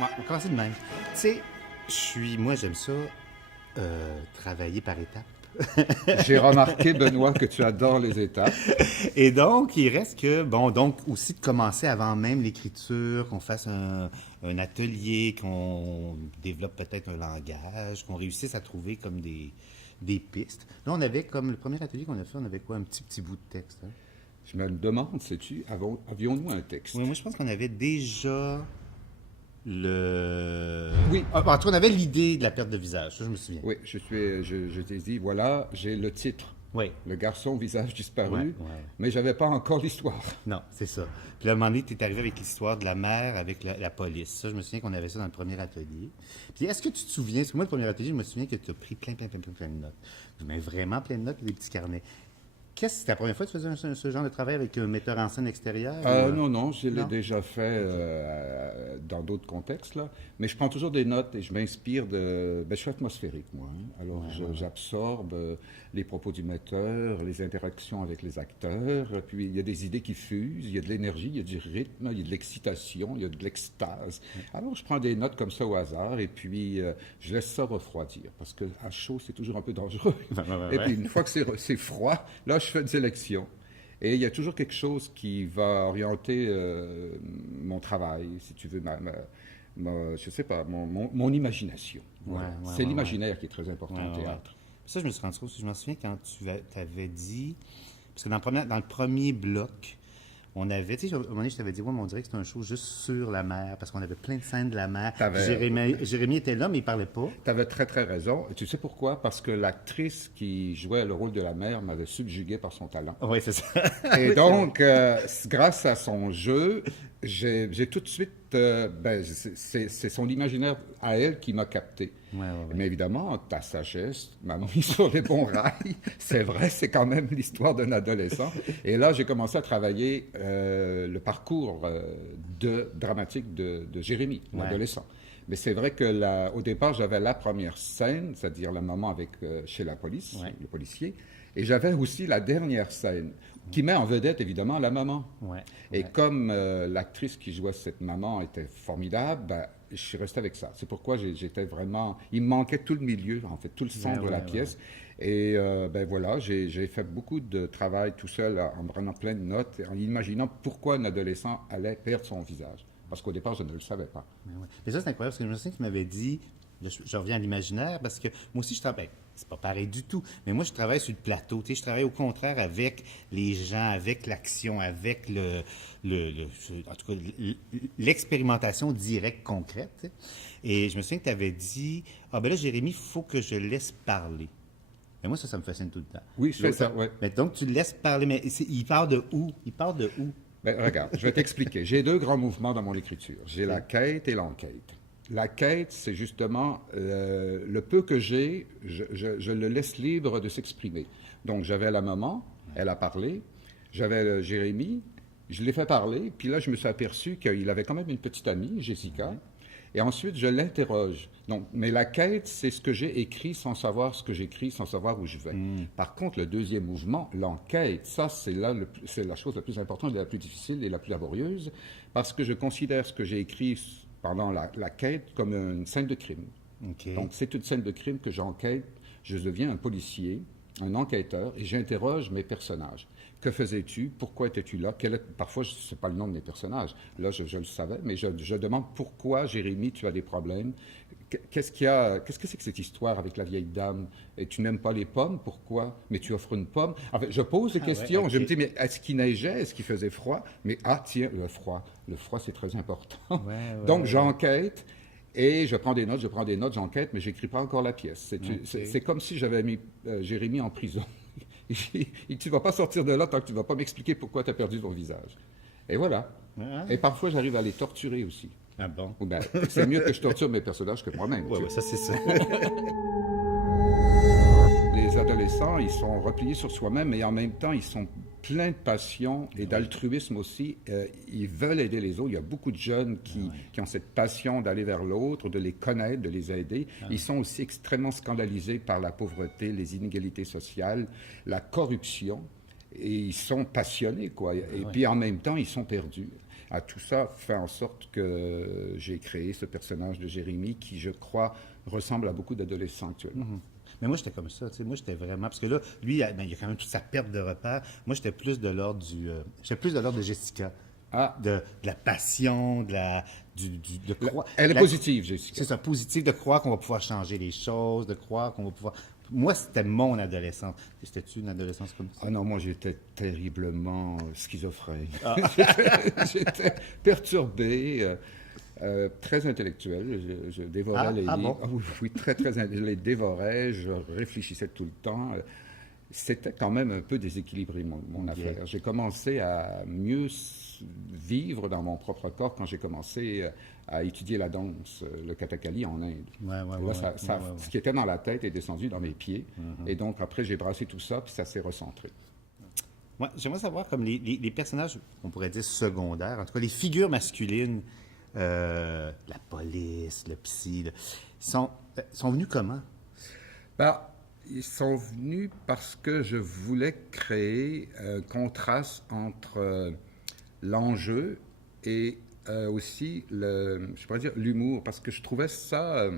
Bon, on va commencer de même. Tu sais, moi, j'aime ça, travailler par étapes. J'ai remarqué, Benoît, que tu adores les étapes. Et donc, il reste que, bon, donc aussi de commencer avant même l'écriture, qu'on fasse un atelier, qu'on développe peut-être un langage, qu'on réussisse à trouver comme des pistes. Là, on avait comme le premier atelier qu'on a fait, on avait quoi, un petit bout de texte. Hein? Je me demande, sais-tu, avions-nous un texte? Oui, moi, je pense qu'on avait déjà le. Oui, Ah, en tout cas, on avait l'idée de la perte de visage, ça, je me souviens. oui, je t'ai dit, voilà, j'ai le titre, Oui. Le garçon au visage disparu, Ouais, ouais. mais j'avais pas encore l'histoire. Non, c'est ça. Puis là, à un moment donné, tu es arrivé avec l'histoire de la mère avec la police. Ça, je me souviens qu'on avait ça dans le premier atelier. Puis est-ce que tu te souviens, parce que moi, le premier atelier, je me souviens que tu as pris plein de notes. Mais vraiment plein de notes et des petits carnets. C'était la première fois que tu faisais ce genre de travail avec un metteur en scène extérieur? Non, non, je l'ai Non? déjà fait dans d'autres contextes, là. Mais je prends toujours des notes et je m'inspire de... Ben, je suis atmosphérique, moi. Hein. Alors, j'absorbe les propos du metteur, les interactions avec les acteurs. Puis, il y a des idées qui fusent, il y a de l'énergie, il y a du rythme, il y a de l'excitation, il y a de l'extase. Alors, je prends des notes comme ça au hasard et puis je laisse ça refroidir. Parce qu'à chaud, c'est toujours un peu dangereux. Et puis, une fois que c'est froid, là, je fais une sélection. Et il y a toujours quelque chose qui va orienter mon travail, si tu veux, je sais pas, mon imagination. Voilà. C'est l'imaginaire qui est très important au théâtre. Ça, je me suis rendu compte, je me souviens quand tu avais dit, parce que dans le premier bloc, on avait, tu sais, à un moment donné, je t'avais dit, ouais, mais on dirait que c'est un show juste sur la mer, parce qu'on avait plein de scènes de la mer. Jérémy était là, mais il parlait pas. Tu avais très, très raison. Et tu sais pourquoi? Parce que l'actrice qui jouait le rôle de la mère m'avait subjugué par son talent. Oui, c'est ça. Et donc, grâce à son jeu, j'ai tout de suite... c'est son imaginaire à elle qui m'a capté. Ouais. Mais évidemment, ta sagesse m'a mis sur les bons rails. C'est vrai, c'est quand même l'histoire d'un adolescent. Et là, j'ai commencé à travailler le parcours dramatique de Jérémy, l'adolescent. Mais c'est vrai que au départ, j'avais la première scène, c'est-à-dire la maman chez la police, le policier, et j'avais aussi la dernière scène, qui met en vedette évidemment la maman. Et comme l'actrice qui jouait cette maman était formidable, ben, je suis resté avec ça. C'est pourquoi j'étais vraiment... Il me manquait tout le milieu, en fait, tout le son de la pièce. Et ben voilà, j'ai fait beaucoup de travail tout seul en prenant plein de notes, en imaginant pourquoi un adolescent allait perdre son visage. Parce qu'au départ, je ne le savais pas. Mais ça, c'est incroyable, parce que je me souviens que tu m'avais dit, je reviens à l'imaginaire, parce que moi aussi, je travaille, c'est pas pareil du tout, mais moi, je travaille sur le plateau, tu sais, je travaille au contraire avec les gens, avec l'action, avec en tout cas, l'expérimentation directe, concrète. Tu sais. Et je me souviens que tu avais dit, ah ben là, Jérémy, il faut que je laisse parler. Mais moi, ça me fascine tout le temps. Oui, je fais ça, oui. Mais donc, tu le laisses parler, mais il part de où? Il part de où? Ben, regarde, je vais t'expliquer. J'ai deux grands mouvements dans mon écriture. J'ai la quête et l'enquête. La quête, c'est justement le peu que j'ai, je le laisse libre de s'exprimer. Donc, j'avais la maman, elle a parlé. J'avais Jérémy, je l'ai fait parler. Puis là, je me suis aperçu qu'il avait quand même une petite amie, Jessica. Et ensuite, je l'interroge. Donc, mais la quête, c'est ce que j'ai écrit sans savoir ce que j'écris, sans savoir où je vais. Par contre, le deuxième mouvement, l'enquête, ça, c'est la chose la plus importante et la plus difficile et la plus laborieuse, parce que je considère ce que j'ai écrit pendant la quête comme une scène de crime. Okay. Donc, c'est une scène de crime que j'enquête. Je deviens un policier, un enquêteur, et j'interroge mes personnages. Que faisais-tu? Pourquoi étais-tu là? Parfois, ce n'est pas le nom de mes personnages. Là, je le savais, mais je demande pourquoi, Jérémy, tu as des problèmes. Qu'est-ce que c'est que cette histoire avec la vieille dame? Et tu n'aimes pas les pommes? Pourquoi? Mais tu offres une pomme? En fait, je pose des questions. Je me dis, mais est-ce qu'il neigeait? Est-ce qu'il faisait froid? Mais tiens, le froid. Le froid, c'est très important. Donc, j'enquête. Et je prends des notes, j'enquête, mais j'écris pas encore la pièce. C'est comme si j'avais mis Jérémy en prison. Et tu ne vas pas sortir de là tant que tu ne vas pas m'expliquer pourquoi tu as perdu ton visage. Et voilà. Et parfois, j'arrive à les torturer aussi. Ah bon? Ben, c'est mieux que je torture mes personnages que moi-même. Oui, ça, c'est ça. Les adolescents, ils sont repliés sur soi-même, et en même temps, ils sont pleins de passion et d'altruisme aussi. Ils veulent aider les autres. Il y a beaucoup de jeunes qui ont cette passion d'aller vers l'autre, de les connaître, de les aider. Ils sont aussi extrêmement scandalisés par la pauvreté, les inégalités sociales, la corruption. et ils sont passionnés, quoi. Et puis en même temps, ils sont perdus. Tout ça fait en sorte que j'ai créé ce personnage de Jérémie qui, je crois, ressemble à beaucoup d'adolescents actuellement. Mais moi, j'étais comme ça. Tu sais, moi, j'étais vraiment. Parce que là, lui, il y a quand même toute sa perte de repères. Moi, j'étais plus de l'ordre j'étais plus de l'ordre de Jessica. Ah, De la passion, de croire. elle est positive, Jessica. C'est ça, positif, de croire qu'on va pouvoir changer les choses, de croire qu'on va pouvoir. Moi, c'était mon adolescence. C'était-tu une adolescence comme ça? Ah non, moi j'étais terriblement schizophrène. J'étais perturbé, très intellectuel. Je dévorais les livres. Bon? Ah oui, oui, très, très. Je les dévorais, je réfléchissais tout le temps. C'était quand même un peu déséquilibré, mon affaire. J'ai commencé à mieux vivre dans mon propre corps quand j'ai commencé à étudier la danse, le Kathakali en Inde. Ce qui était dans la tête est descendu dans mes pieds. Et donc, après, j'ai brassé tout ça, puis ça s'est recentré. Ouais, j'aimerais savoir, comme les personnages, on pourrait dire secondaires, en tout cas les figures masculines, la police, le psy, sont venus comment? Ben, ils sont venus parce que je voulais créer un contraste entre l'enjeu et aussi, je pourrais dire, l'humour, parce que je trouvais ça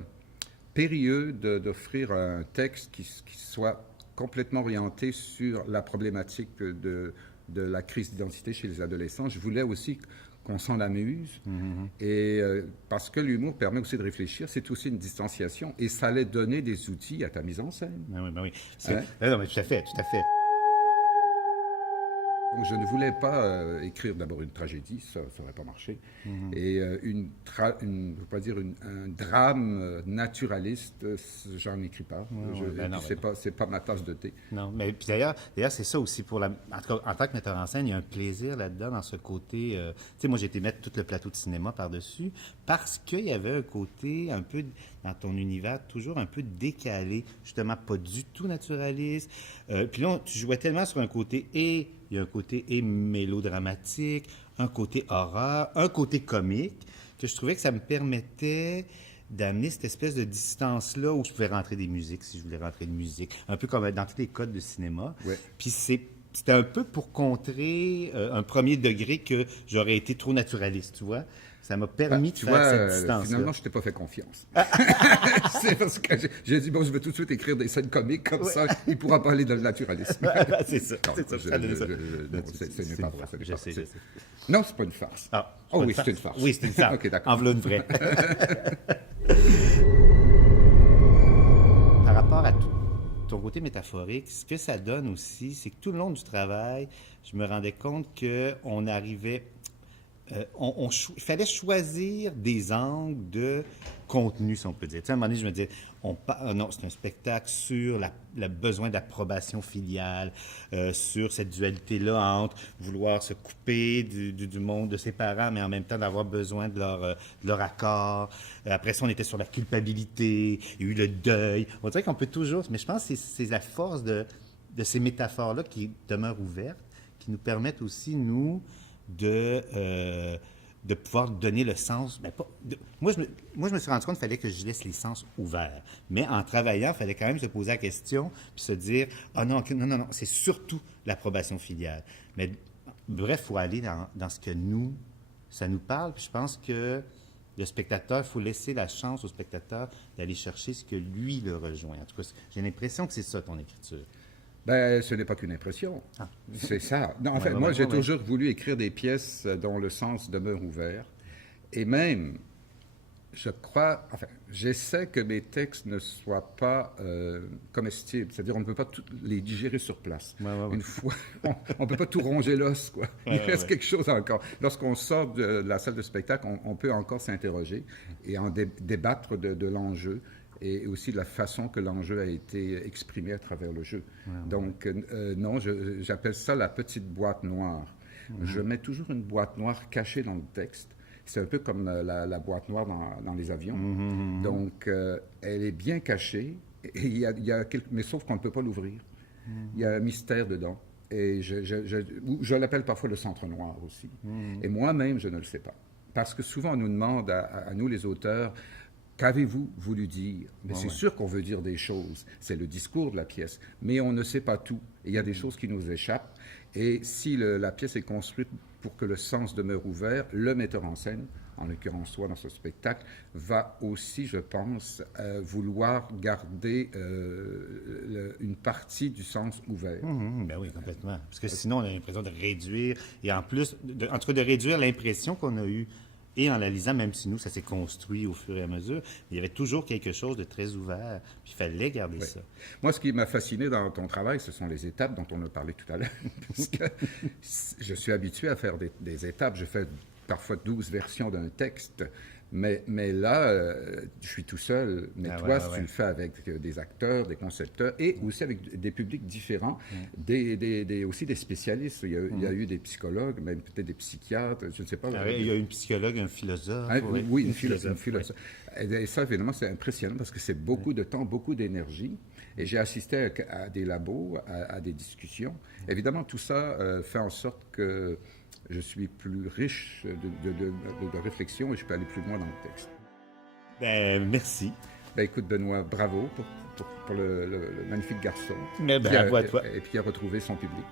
périlleux d'offrir un texte qui soit complètement orienté sur la problématique de la crise d'identité chez les adolescents. Je voulais aussi qu'on s'en amuse, et parce que l'humour permet aussi de réfléchir, c'est aussi une distanciation, et ça allait donner des outils à ta mise en scène. Ben oui. Hein? Non, mais tout à fait. Donc, je ne voulais pas écrire d'abord une tragédie, ça n'aurait pas marché, et un drame naturaliste, j'en écris pas. C'est pas ma tasse de thé. Non, mais puis d'ailleurs, c'est ça aussi en tout cas, en tant que metteur en scène, il y a un plaisir là-dedans, dans ce côté. Tu sais, moi, j'ai été mettre tout le plateau de cinéma par-dessus parce qu'il y avait un côté un peu, dans ton univers, toujours un peu décalé, justement, pas du tout naturaliste. Puis là, tu jouais tellement sur un côté il y a un côté mélodramatique, un côté horreur, un côté comique, que je trouvais que ça me permettait d'amener cette espèce de distance-là où je pouvais rentrer des musiques, si je voulais rentrer de musique, un peu comme dans tous les codes de cinéma. Ouais. Puis c'était un peu pour contrer un premier degré que j'aurais été trop naturaliste, tu vois. Ça m'a permis de faire cette distance-là. Finalement, je ne t'ai pas fait confiance. C'est parce que j'ai dit, bon, je vais tout de suite écrire des scènes comiques, comme ça, il ne pourra pas aller dans le naturalisme. C'est ça. C'est pas vrai. Je sais. Non, c'est pas une farce. Oh oui, c'est une farce. Oui, c'est une farce. OK, d'accord. En voilà une vraie. Par rapport à ton côté métaphorique, ce que ça donne aussi, c'est que tout le long du travail, je me rendais compte qu'on arrivait... il fallait choisir des angles de contenu, si on peut dire. Tu sais, à un moment donné, je me disais, non, c'est un spectacle sur le besoin d'approbation filiale, sur cette dualité-là entre vouloir se couper du monde de ses parents, mais en même temps d'avoir besoin de leur accord. Après ça, on était sur la culpabilité, il y a eu le deuil. On dirait qu'on peut toujours... Mais je pense que c'est la force de ces métaphores-là qui demeurent ouvertes, qui nous permettent aussi, nous... de pouvoir donner le sens. Moi, je me suis rendu compte qu'il fallait que je laisse les sens ouverts. Mais en travaillant, il fallait quand même se poser la question puis se dire « Ah non, non, c'est surtout l'approbation filiale. » Mais bref, il faut aller dans ce que ça nous parle. Puis je pense que le spectateur, il faut laisser la chance au spectateur d'aller chercher ce que lui le rejoint. En tout cas, j'ai l'impression que c'est ça ton écriture. Ben, ce n'est pas qu'une impression. C'est ça. Non, en fait, moi, j'ai toujours voulu écrire des pièces dont le sens demeure ouvert. Et même, je crois, j'essaie que mes textes ne soient pas comestibles. C'est-à-dire, on ne peut pas les digérer sur place. Une fois, on ne peut pas tout ronger l'os, quoi. Il reste quelque chose encore. Lorsqu'on sort de la salle de spectacle, on peut encore s'interroger et en débattre de l'enjeu. Et aussi de la façon que l'enjeu a été exprimé à travers le jeu. Donc, non, j'appelle ça la petite boîte noire. Je mets toujours une boîte noire cachée dans le texte. C'est un peu comme la boîte noire dans les avions. Donc, elle est bien cachée, et mais sauf qu'on ne peut pas l'ouvrir. Il y a un mystère dedans. Et je l'appelle parfois le centre noir aussi. Et moi-même, je ne le sais pas. Parce que souvent, on nous demande, à nous les auteurs, qu'avez-vous voulu dire? Mais c'est ouais. sûr qu'on veut dire des choses. C'est le discours de la pièce. Mais on ne sait pas tout. Et il y a des choses qui nous échappent. Et si la pièce est construite pour que le sens demeure ouvert, le metteur en scène, en l'occurrence toi dans ce spectacle, va aussi, je pense, vouloir garder une partie du sens ouvert. Ben oui, complètement. Parce que sinon, on a l'impression de réduire, et en plus, en tout cas, de réduire l'impression qu'on a eue, et en la lisant, même si nous, ça s'est construit au fur et à mesure, il y avait toujours quelque chose de très ouvert, puis il fallait garder Oui. ça. Moi, ce qui m'a fasciné dans ton travail, ce sont les étapes dont on a parlé tout à l'heure. Parce que je suis habitué à faire des étapes. Je fais parfois 12 versions d'un texte. Mais là, je suis tout seul. Mais Ah, toi, ouais, ouais, tu ouais. le fais avec des acteurs, des concepteurs et aussi avec des publics différents, aussi des spécialistes. Il y a eu des psychologues, même peut-être des psychiatres, je ne sais pas. Ah ouais, il y a une psychologue, un philosophe. Hein, ouais. oui, une philosophe. philosophe. Et ça, évidemment, c'est impressionnant parce que c'est beaucoup de temps, beaucoup d'énergie. Et j'ai assisté à des labos, à des discussions. Évidemment, tout ça fait en sorte que je suis plus riche de réflexion et je peux aller plus loin dans le texte. Ben, merci. Ben, écoute, Benoît, bravo pour le magnifique garçon. Mais bravo à toi. Et puis, à retrouver son public.